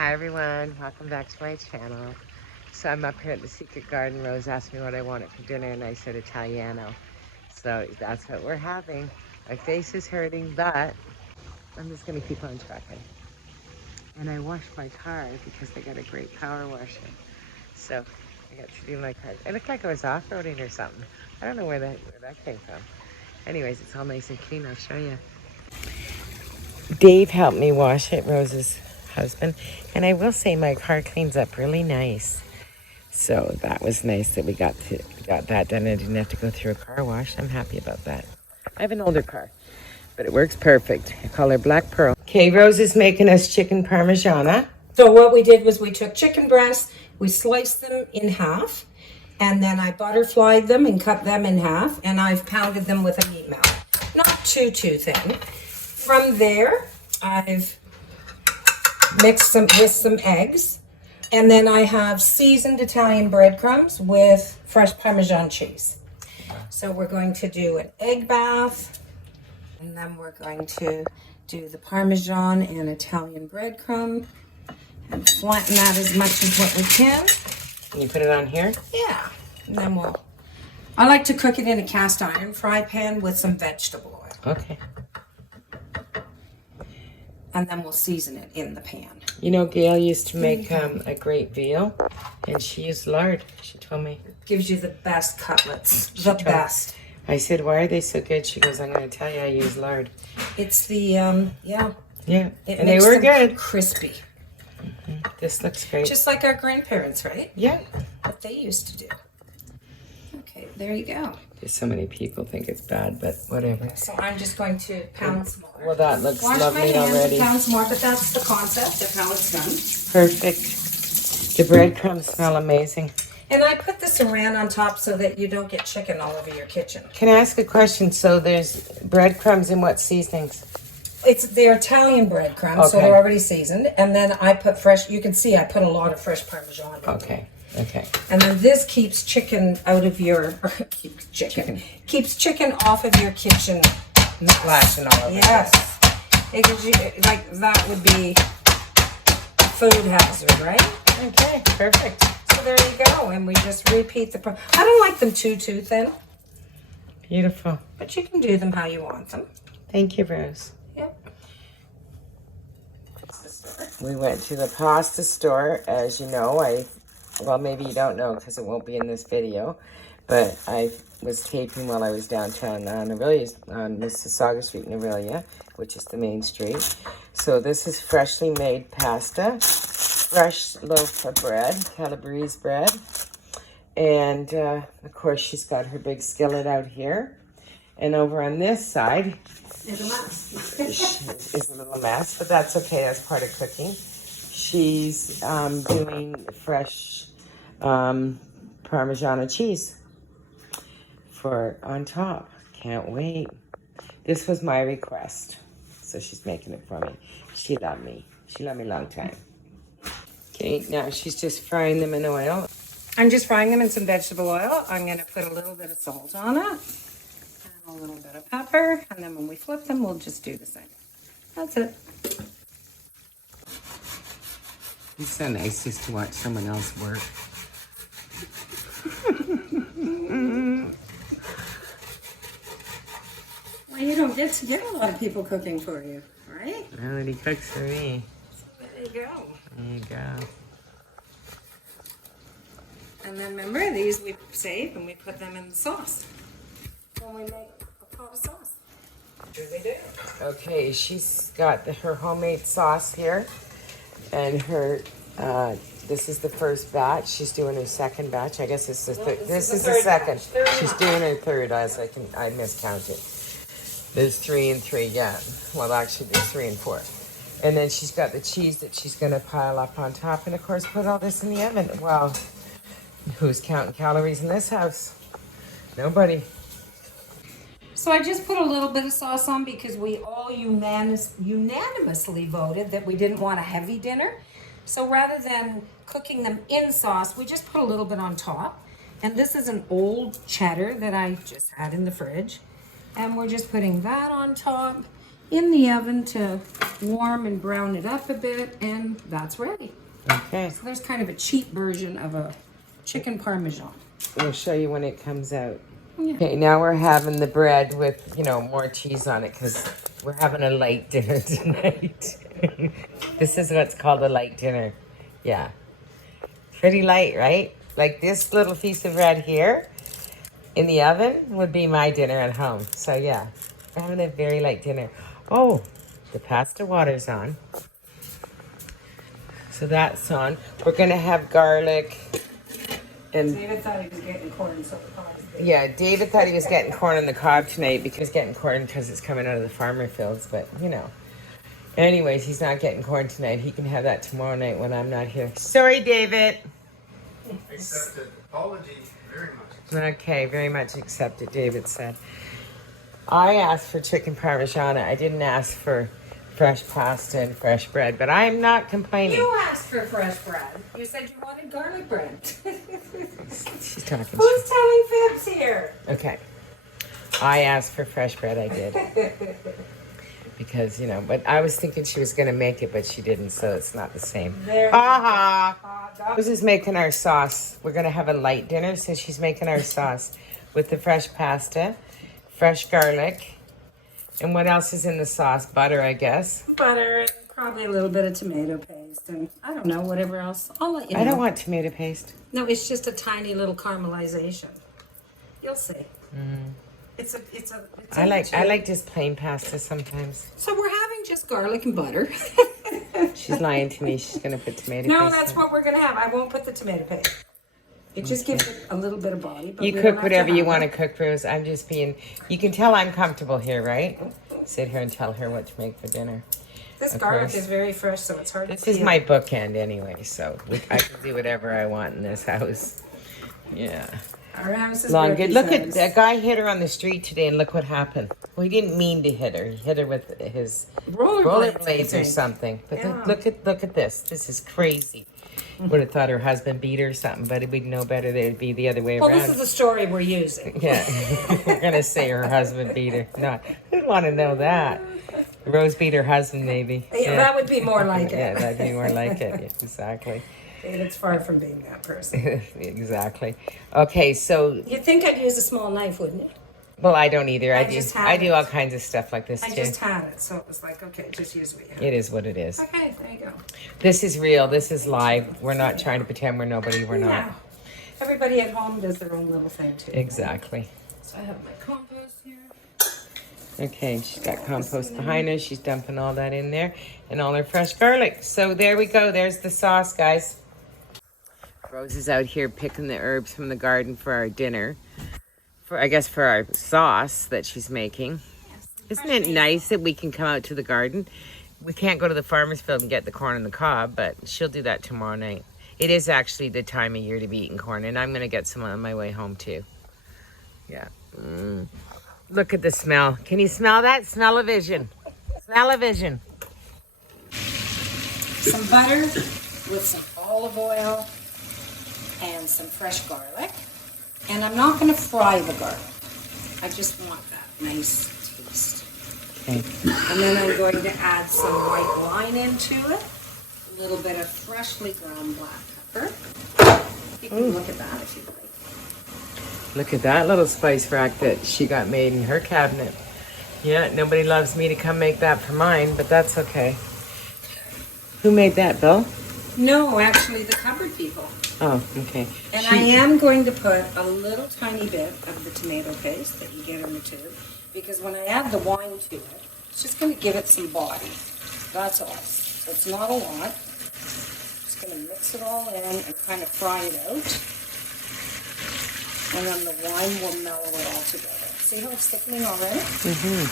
Hi everyone, welcome back to my channel. So I'm up here at the Secret Garden. Rose asked me what I wanted for dinner and I said Italiano. So that's what we're having. My face is hurting, but I'm just gonna keep on trucking. And I washed my car because they got a great power washer. So I got to do my car. It looked like I was off-roading or something. I don't know where that came from. Anyways, it's all nice and clean. I'll show you. Dave helped me wash it, Rose's husband. And I will say my car cleans up really nice. So that was nice that we got that done. I didn't have to go through a car wash. I'm happy about that. I have an older car, but it works perfect. I call her Black Pearl. Okay, Rose is making us chicken parmigiana. So what we did was we took chicken breasts, we sliced them in half, and then I butterflied them and cut them in half, and I've pounded them with a meat mallet. Not too thin. From there, I've mixed them with some eggs, and then I have seasoned Italian breadcrumbs with fresh Parmesan cheese. So we're going to do an egg bath, and then we're going to do the Parmesan and Italian breadcrumb and flatten that as much as what we can. Can you put it on here? Yeah, and then I like to cook it in a cast iron fry pan with some vegetable oil. Okay. And then we'll season it in the pan. You know, Gail used to make a great veal, and she used lard. She told me. Gives you the best cutlets, the best. I said, why are they so good? She goes, I'm going to tell you, I use lard. It's the, yeah. Yeah, It and they were good. Crispy. This looks great. Just like our grandparents, right? Yeah. What they used to do. Okay, there you go. There's so many people think it's bad, but whatever. So I'm just going to pound some more. Well, that looks Wash lovely my hands already. and pound some more, but that's the concept of how it's done. Perfect. The breadcrumbs smell amazing. And I put the saran on top so that you don't get chicken all over your kitchen. Can I ask a question? So there's breadcrumbs in what seasonings? They're Italian breadcrumbs, so Okay. they're already seasoned. And then I put fresh, you can see I put a lot of fresh Parmesan in. Okay, okay. And then this keeps chicken out of your, keeps chicken off of your kitchen. Splashing all over. Yes. It gives you, like, that would be a food hazard, right? Okay, perfect. So there you go. And we just repeat the, I don't like them too thin, Beautiful. but you can do them how you want them. Thank you, Rose. Yep. We went to the pasta store, as you know. Well, maybe you don't know because it won't be in this video, but I was taping while I was downtown on Mississauga Street in Aurelia, which is the main street. So this is freshly made pasta, fresh loaf of bread, Calabrese bread, and of course she's got her big skillet out here. And over on this side It's a mess. is a little mess, but that's okay. That's part of cooking. She's doing fresh Parmesan cheese for on top. Can't wait. This was my request, so she's making it for me. She loved me. She loved me a long time. Okay, now she's just frying them in oil. I'm just frying them in some vegetable oil. I'm going to put a little bit of salt on it. And a little bit of pepper. And then when we flip them, we'll just do the same. That's it. It's so nice just to watch someone else work. Well, you don't get to get a lot of people cooking for you, right? Nobody cooks for me. There you go. There you go. And then remember, these we save and we put them in the sauce. When we make a pot of sauce. Sure they do. Okay, she's got her homemade sauce here, and her this is the first batch. She's doing her second batch. I guess this is the second. She's doing her third. I miscounted. There's 3 and 3. Yeah. Well, actually, there's 3 and 4. And then she's got the cheese that she's gonna pile up on top, and of course, put all this in the oven. Well, who's counting calories in this house? Nobody. So I just put a little bit of sauce on because we all unanimously voted that we didn't want a heavy dinner. So rather than cooking them in sauce, we just put a little bit on top. And this is an old cheddar that I just had in the fridge. And we're just putting that on top. in the oven to warm and brown it up a bit, and that's ready. Okay. So there's kind of a cheap version of a chicken parmesan. We'll show you when it comes out. Yeah. Okay, now we're having the bread with, you know, more cheese on it because we're having a light dinner tonight. This is what's called a light dinner. Yeah. Pretty light, right? Like this little piece of bread here in the oven would be my dinner at home. So yeah, we're having a very light dinner. Oh, the pasta water's on. So that's on. We're gonna have garlic and David thought he was getting corn, so yeah, David thought he was getting corn on the cob tonight because it's coming out of the farmer fields, but you know. Anyways, he's not getting corn tonight. He can have that tomorrow night when I'm not here. Sorry, David. Accepted. Apology very much. Okay, very much accepted, David said. I asked for chicken parmigiana. I didn't ask for fresh pasta and fresh bread, but I'm not complaining. you asked for fresh bread. You said you wanted garlic bread. She's talking. Who's telling fibs here? Okay. I asked for fresh bread, I did. Because, you know, but I was thinking she was going to make it, but she didn't, so it's not the same. There. Rose is making our sauce. We're going to have a light dinner, so she's making our sauce with the fresh pasta, fresh garlic, and what else is in the sauce? Butter, I guess. Butter, probably a little bit of tomato paste, and I don't know, whatever else. I'll let you know. I don't want tomato paste. No, it's just a tiny little caramelization. You'll see. I like just plain pasta sometimes. So we're having just garlic and butter. She's lying to me. She's going to put tomato paste No, in. that's what we're gonna have. I won't put the tomato paste. It just gives it a little bit of body. But You we don't cook have whatever you have want to it. cook, Rose. I'm just being... You can tell I'm comfortable here, right? Sit here and tell her what to make for dinner. This of garlic course. is very fresh, so it's hard This to is peel. my bookend anyway, so I can do whatever I want in this house. Yeah. Our house is Long good. Ricky's Look at house. that guy hit her on the street today, and look what happened. Well, he didn't mean to hit her. He hit her with his rollerblades or something. But Yeah. look at this. This is crazy. Would have thought her husband beat her or something, but we'd know better. They'd be the other way Well, around. this is the story we're using. Yeah, we're gonna say her husband beat her. No, who'd want to know that? Rose beat her husband, maybe. Yeah, that would be more like it. Yeah, that'd be more like it. Yeah, exactly. It's far from being that person. Exactly. Okay, so You'd think I'd use a small knife, wouldn't you? well, I don't either. I just had I do it. all kinds of stuff like this I too. just had it, so it was like, okay, just use what you have. It is what it is. Okay, there you go. This is real. This is live. We're not trying to pretend we're nobody. We're not. Yeah. Everybody at home does their own little thing too. Exactly. So I have my compost here. Okay, she's got compost behind her. She's dumping all that in there and all her fresh garlic. So there we go. There's the sauce, guys. Rose is out here picking the herbs from the garden for our dinner. I guess for our sauce that she's making. Isn't it nice that we can come out to the garden? We can't go to the farmer's field and get the corn on the cob, but she'll do that tomorrow night. It is actually the time of year to be eating corn, and I'm going to get some on my way home too. Yeah. Look at the smell. Can you smell that? Smell-o-vision. Smell-o-vision. Some butter with some olive oil and some fresh garlic. And I'm not going to fry the garlic. I just want that nice taste. Okay. And then I'm going to add some white wine into it. A little bit of freshly ground black pepper. You can look at that if you like. Look at that little spice rack that she got made in her cabinet. Yeah, nobody loves me to come make that for mine, but that's okay. Who made that, Bill? No, actually the cupboard people. Oh, okay. And I am going to put a little tiny bit of the tomato paste that you get in the tube, because when I add the wine to it, it's just going to give it some body. That's all. So it's not a lot. Just going to mix it all in and kind of fry it out. And then the wine will mellow it all together. See how it's thickening already? Mm-hmm.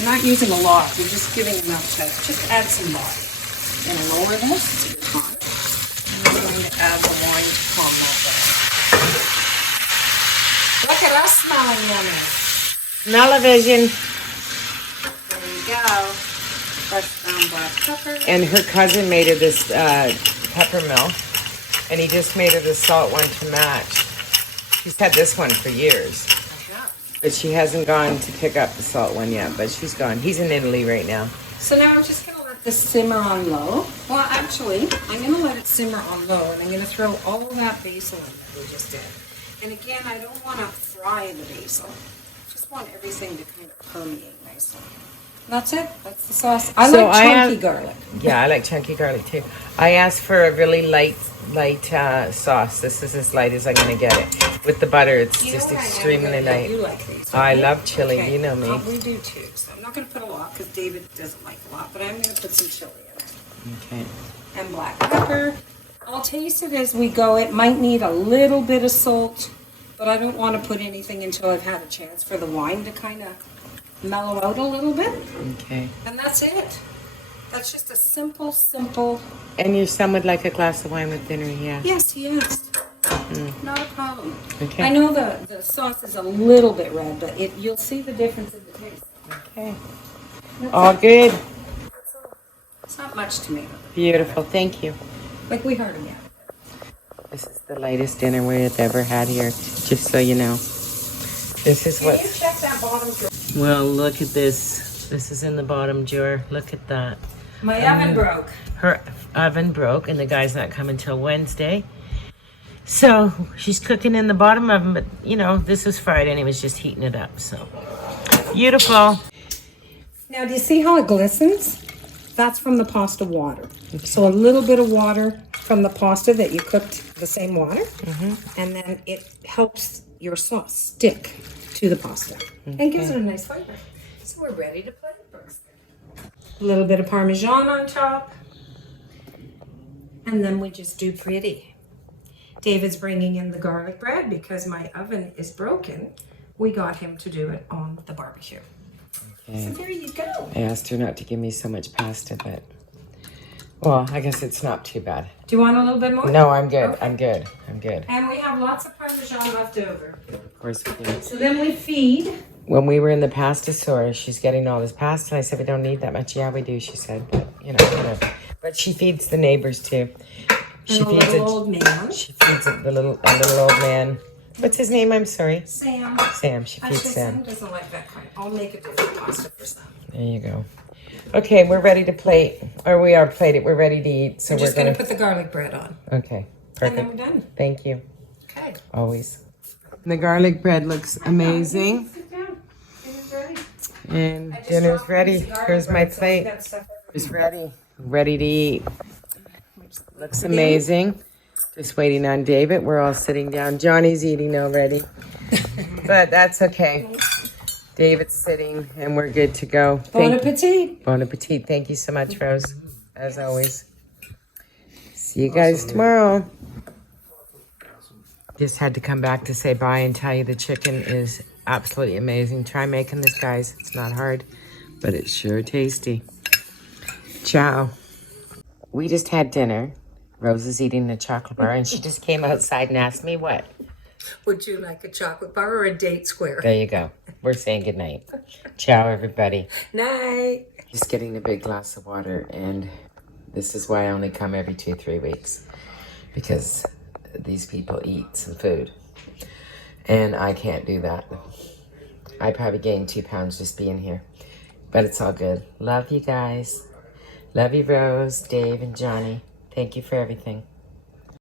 You're not using a lot. You're just giving enough to just add some body. I'm going to lower this. It's a bit hot. I'm going to add the wine to calm that down. Look at us smelling yummy. Smell-o-vision. There you go. Fresh ground black pepper. And her cousin made her this pepper mill, and he just made her the salt one to match. She's had this one for years. But she hasn't gone to pick up the salt one yet, but she's gone. He's in Italy right now. So now I'm just going to let this simmer on low. Well, actually, I'm going to let it simmer on low, and I'm going to throw all that basil in that we just did. And again, I don't want to fry the basil. I just want everything to kind of permeate nicely. That's it. That's the sauce. I like chunky garlic. Yeah, I like chunky garlic too. I asked for a really light sauce. This is as light as I'm going to get it. With the butter, it's just extremely light. You like these. I love chili. Okay. You know me. We do too. So I'm not going to put a lot because David doesn't like a lot, but I'm going to put some chili in it. Okay. And black pepper. I'll taste it as we go. It might need a little bit of salt, but I don't want to put anything until I've had a chance for the wine to kind of mellow out a little bit. Okay. And that's it. That's just a simple. And your son would like a glass of wine with dinner, yeah? Yes, he is. Not a problem. Okay. I know the sauce is a little bit red, but you'll see the difference in the taste. Okay. All good. It's not much to me. Beautiful. Thank you. Like we hardly have. This is the lightest dinner we've ever had here, just so you know. This is what. Can you check that bottom drawer? Well, look at this. This is in the bottom drawer. Look at that. My oven broke. Her oven broke, and the guy's not coming till Wednesday. So she's cooking in the bottom oven, but you know, this was Friday and he was just heating it up. So beautiful. Now, do you see how it glistens? That's from the pasta water. So a little bit of water from the pasta that you cooked the same water, and then it helps your sauce stick to the pasta and gives it a nice flavor. So we're ready to plate. A little bit of Parmesan on top, and then we just do pretty. David's bringing in the garlic bread because my oven is broken. We got him to do it on the barbecue. Okay. So there you go. I asked her not to give me so much pasta, but well, I guess it's not too bad. Do you want a little bit more? No, I'm good. Okay. I'm good. I'm good. And we have lots of Parmesan left over. Of course we do. So then we feed. When we were in the pasta store, she's getting all this pasta, and I said, we don't need that much. Yeah, we do, she said, but, you know, whatever. But she feeds the neighbors, too. She and feeds a little old man. She feeds the little old man. What's his name? I'm sorry. Sam. Sam. She feeds Sam. Sam doesn't like that kind. I'll make a different pasta for Sam. There you go. Okay, we're ready to plate. Or we are plated. We're ready to eat. So we're just going to put the garlic bread on. Okay, perfect. And then we're done. Thank you. Okay. Always. The garlic bread looks amazing. And dinner's ready. Here's my plate. It's ready. Ready to eat. Looks amazing. Just waiting on David. We're all sitting down. Johnny's eating already. But that's okay. David's sitting and we're good to go. Bon appetit. Bon appetit. Thank you so much, Rose. As always. See you guys tomorrow. Just had to come back to say bye and tell you the chicken is absolutely amazing. Try making this, guys. It's not hard, but it's sure tasty. Ciao. We just had dinner. Rose is eating a chocolate bar, and she just came outside and asked me what. Would you like a chocolate bar or a date square? There you go. We're saying goodnight. Ciao, everybody. Night. Just getting a big glass of water, and this is why I only come every 2-3 weeks, because these people eat some food, and I can't do that. I probably gained 2 pounds just being here, but it's all good. Love you guys. Love you, Rose, Dave, and Johnny. Thank you for everything.